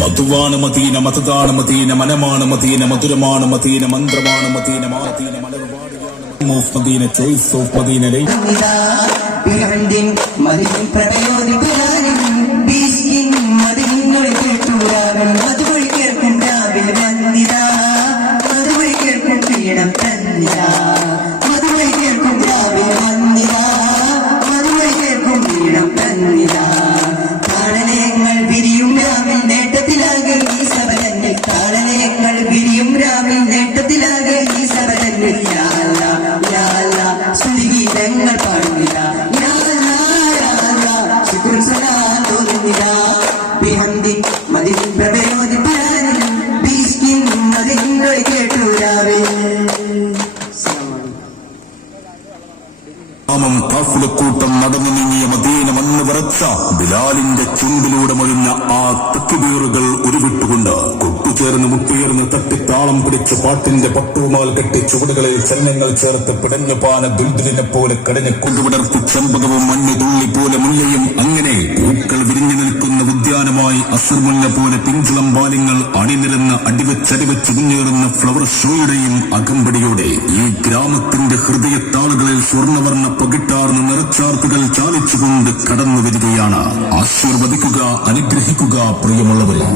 മധുവാണ് Medina, മതതാണ് Medina, മനമാണ് Medina, മധുരമാണ് മദീന, മന്ത്രമാണ് മദീന, മദീന മലർവാടിയാണ് മദീന, ചോയ്സ് ഓഫ് മദീന. കൂട്ടം നടന്നു നീങ്ങിയ മദീന മണ്ണ് വിറച്ച ബിലാലിന്റെ ചുണ്ടിലൂടെ മൊഴിഞ്ഞ ആ തക്ബീറുകൾ ഉരുവിട്ടുകൊണ്ട് കൊട്ടുചേർന്ന് മുട്ടുയർന്ന് തട്ടിത്താളം പിടിച്ച് പാട്ടിന്റെ പട്ടുമാൽ കെട്ടി ചുവടുകളിൽ ചലനങ്ങൾ ചേർത്ത് പിടഞ്ഞു പാന ദുൽദുലിനെ പോലെ കടഞ്ഞ കൊണ്ടുവിടർത്തി ചെമ്പകവും മഞ്ഞ് തുള്ളി പോലെ മുല്ലയും അങ്ങനെ പൂക്കൾ വിരിഞ്ഞു നിൽക്കുന്ന ഉദ്യാനമായി അസുർമുല്ല പോലെ പിഞ്ചുളം ബാല്യങ്ങൾ അണിനിരന്ന് അടിവെച്ചടിവെച്ച് മുന്നേറുന്ന ഫ്ലവർ ഷോയുടെയും അകമ്പടിയോടെ ഈ ഗ്രാമത്തിന്റെ ഹൃദയത്താളുകളിൽ സ്വർണ്ണവർണ്ണ പകിട്ടാർന്ന് നിറച്ചാർത്തുകൾ ചാലിച്ചുകൊണ്ട് കടന്നു വരികയാണ്. ആശീർവദിക്കുക, അനുഗ്രഹിക്കുക പ്രിയമുള്ളവരെ.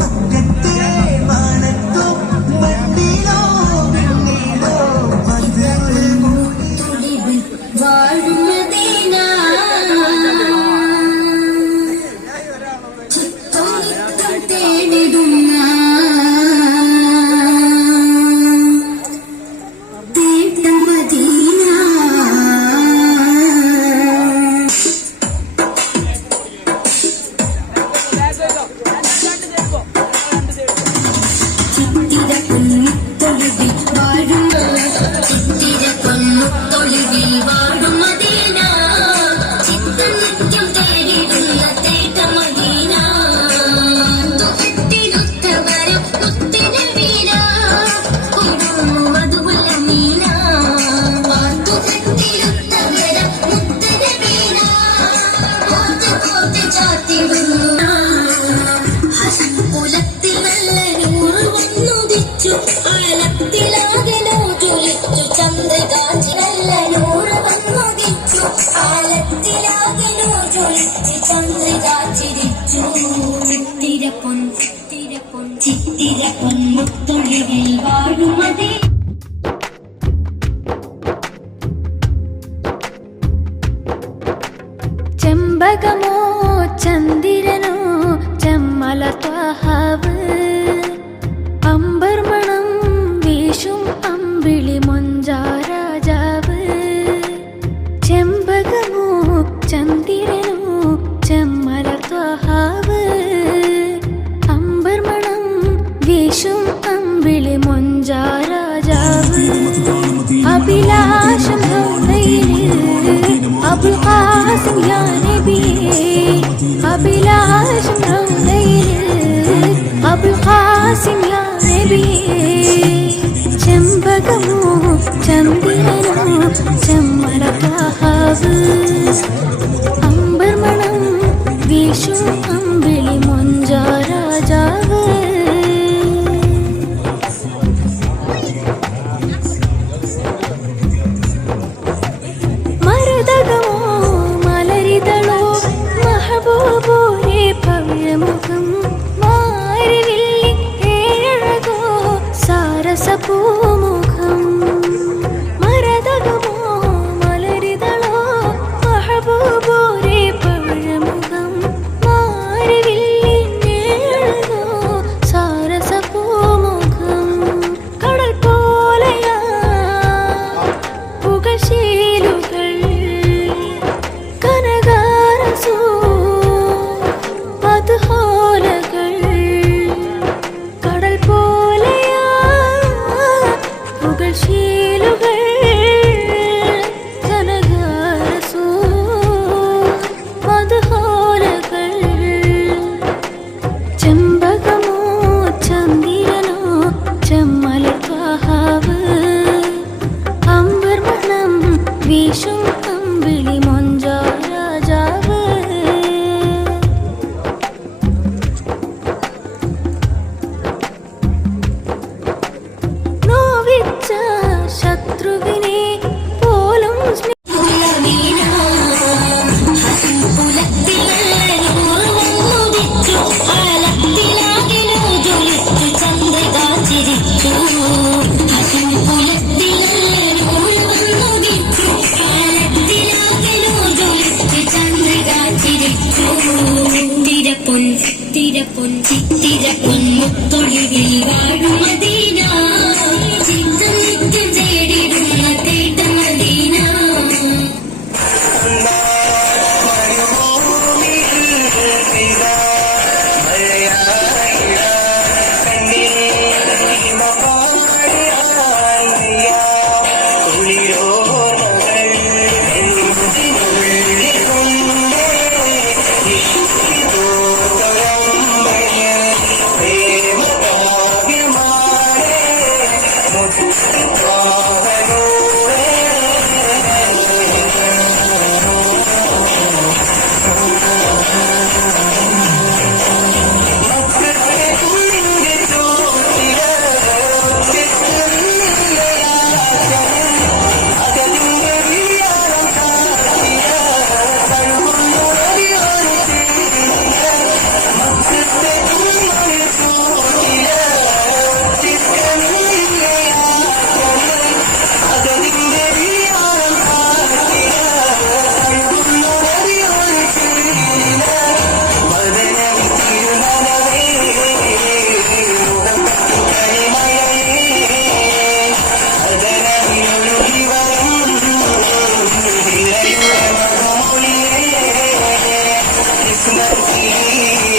ചെമ്പകമോ ചന്ദിരനോ ചെമ്മല ത്വഹാവ് അമ്പർമണം വീശും അമ്പിളി മൊഞ്ചാരാജാവ്. ചെമ്പകമോ ചന്ദിരനോ ചെമ്മല ത്വഹാവ് അമ്പർമണം വീശും അമ്പിളി മൊഞ്ചാരാജാവ്. അഭിലാഷം അബുൽ ഖാസിം യാ നബിയേ അഭിലാഷം ചിത്തിര പൊന്മുത്തൊളിവിൽ വാഴും മദീന ചിത്തം നിത്യം തേടിടുന്ന തേട്ട മദീന Christmas Eve.